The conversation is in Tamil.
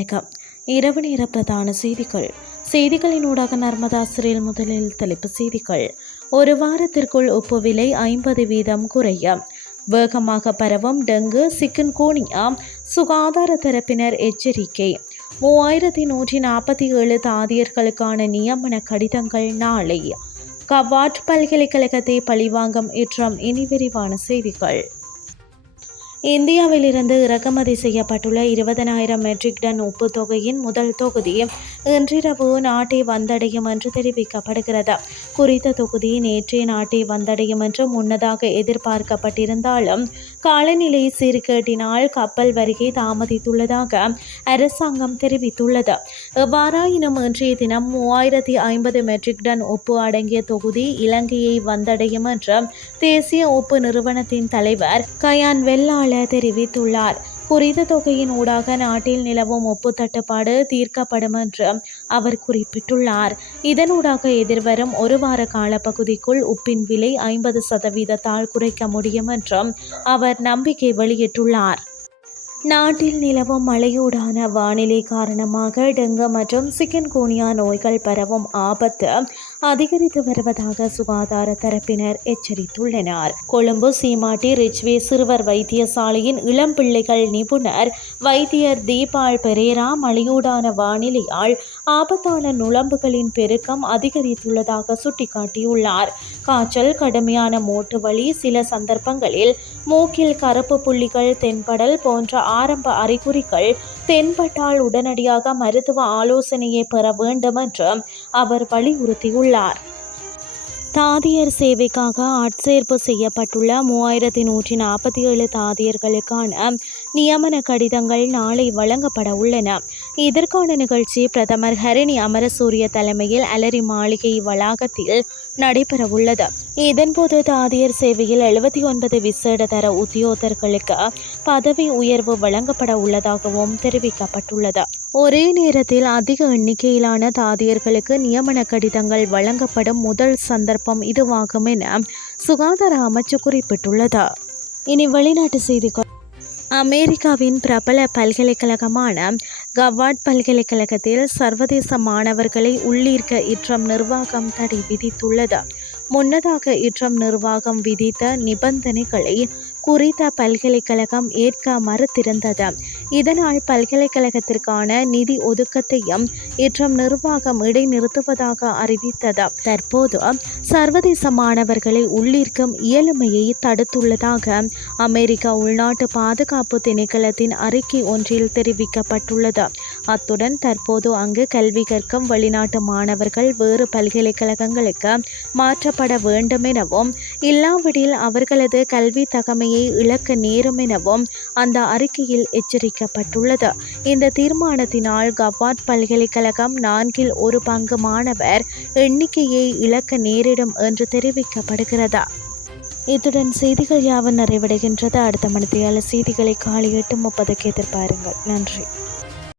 வணக்கம். இரவு நேர பிரதான செய்திகள். செய்திகளினூடாக நர்மதா சிறையில் முதலில் தலைப்பு செய்திகள். ஒரு வாரத்திற்குள் உப்பு விலை ஐம்பது வீதம் குறைய. வேகமாக பரவும் டெங்கு சிக்கன் கோனியா சுகாதார தரப்பினர் எச்சரிக்கை. மூவாயிரத்தி நூற்றி நாற்பத்தி ஏழு தாதியர்களுக்கான நியமன கடிதங்கள் நாளை. கவாட் பல்கலைக்கழகத்தை பழிவாங்கும் இற்றம் இனி விரிவான செய்திகள். இந்தியாவிலிருந்து இறக்குமதி செய்யப்பட்டுள்ள இருபதனாயிரம் மெட்ரிக் டன் உப்பு தொகையின் முதல் தொகுதி இன்றிரவு நாட்டை வந்தடையும் என்று தெரிவிக்கப்படுகிறது. குறித்த தொகுதி நேற்றே நாட்டை வந்தடையும் என்று முன்னதாக எதிர்பார்க்கப்பட்டிருந்தாலும் காலநிலை சீர்கேட்டினால் கப்பல் வருகை தாமதித்துள்ளதாக அரசாங்கம் தெரிவித்துள்ளது. எவ்வாறாயினும் இன்றைய தினம் மூவாயிரத்தி ஐம்பது மெட்ரிக் டன் உப்பு அடங்கிய தொகுதி இலங்கையை வந்தடையும் என்று தேசிய உப்பு நிறுவனத்தின் தலைவர் கயான் வெள்ளாள் தெரிவித்துள்ளார். குறித்த தொகையின் ஊடாக நாட்டில் நிலவும் உப்பு தட்டுப்பாடு தீர்க்கப்படும் என்று அவர் குறிப்பிட்டுள்ளார். இதனூடாக எதிர்வரும் ஒரு வார காலப்பகுதிக்குள் உப்பின் விலை ஐம்பது சதவீதத்தால் குறைக்க முடியும் என்றும் அவர் நம்பிக்கை வெளியிட்டுள்ளார். நாட்டில் நிலவும் மழையூடான வானிலை காரணமாக டெங்கு மற்றும் சிக்கன்கோனியா நோய்கள் பரவும் ஆபத்து அதிகரித்து வருவதாக சுகாதார தரப்பினர் எச்சரித்துள்ளனர். கொழும்பு சீமாட்டி ரிச்வே சிறுவர் வைத்தியசாலையின் இளம் பிள்ளைகள் நிபுணர் வைத்தியர் தீபால் பெரேரா மலியூடான வானிலையால் ஆபத்தான நுழம்புகளின் பெருக்கம் அதிகரித்துள்ளதாக சுட்டிக்காட்டியுள்ளார். காய்ச்சல் கடுமையான மூட்டு வலி சில சந்தர்ப்பங்களில் மூக்கில் கருப்பு புள்ளிகள் தென்படல் போன்ற ஆரம்ப அறிகுறிகள் தென்பட்டால் உடனடியாக மருத்துவ ஆலோசனையை பெற வேண்டும் என்று அவர் வலியுறுத்தியுள்ளார். தாதியர் சேவைக்காக ஆட்சேர்ப்பு செய்யப்பட்டுள்ள மூவாயிரத்தி நூற்றி நாற்பத்தி ஏழு தாதியர்களுக்கான நியமன கடிதங்கள் நாளை வழங்கப்பட உள்ளன. இதற்கான நிகழ்ச்சி பிரதமர் ஹரிணி அமரசூரிய தலைமையில் அலரி மாளிகை வளாகத்தில் நடைபெறவுள்ளது இதன்போது தாதியர் சேவையில் எழுபத்தி ஒன்பது விசேட தர உத்தியோகர்களுக்கு பதவி உயர்வு வழங்கப்பட உள்ளதாகவும் தெரிவிக்கப்பட்டுள்ளது. ஒரே நேரத்தில் அதிக எண்ணிக்கையிலான தாதியர்களுக்கு நியமன கடிதங்கள் வழங்கப்படும் முதல் சந்தர்ப்பம் இதுவாகும் என சுகாதார அமைச்சு குறிப்பிட்டுள்ளது. இனி வெளிநாட்டு செய்திகள். அமெரிக்காவின் பிரபல பல்கலைக்கழகமான கவாட் பல்கலைக்கழகத்தில் சர்வதேச மாணவர்களை உள்ளீர்க்க இற்றம் நிர்வாகம் தடை விதித்துள்ளது. முன்னதாக இற்றம் நிர்வாகம் விதித்த நிபந்தனைகளை குறித்த பல்கலைக்கழகம் ஏற்க மறுத்திருந்தது இதனால் பல்கலைக்கழகத்திற்கான நிதி ஒதுக்கத்தையும் இற்றம் நிர்வாகம் இடைநிறுத்துவதாக அறிவித்தது. தற்போது சர்வதேச மாணவர்களை உள்ளிருக்கும் இயலுமையை தடுத்துள்ளதாக அமெரிக்க உள்நாட்டு பாதுகாப்பு திணைக்களத்தின் அறிக்கை ஒன்றில் தெரிவிக்கப்பட்டுள்ளது. அத்துடன் தற்போது அங்கு கல்வி கற்கும் வெளிநாட்டு மாணவர்கள் வேறு பல்கலைக்கழகங்களுக்கு மாற்றப்பட வேண்டும் எனவும் இல்லாவிடில் அவர்களது கல்வி தகமையை இழக்க நேரும் எனவும் அந்த அறிக்கையில் எச்சரிக்கப்பட்டுள்ளது. இந்த தீர்மானத்தினால் கவாட் பல்கலைக்கழகம் நான்கில் ஒரு பங்கு மாணவர் எண்ணிக்கையை இழக்க நேரிடும் என்று தெரிவிக்கப்படுகிறது. இத்துடன் செய்திகள் யாவும் நிறைவடைகின்றது. அடுத்த மணித்தியால செய்திகளை காலை எட்டு முப்பதுக்கு எதிர்பாருங்கள். நன்றி.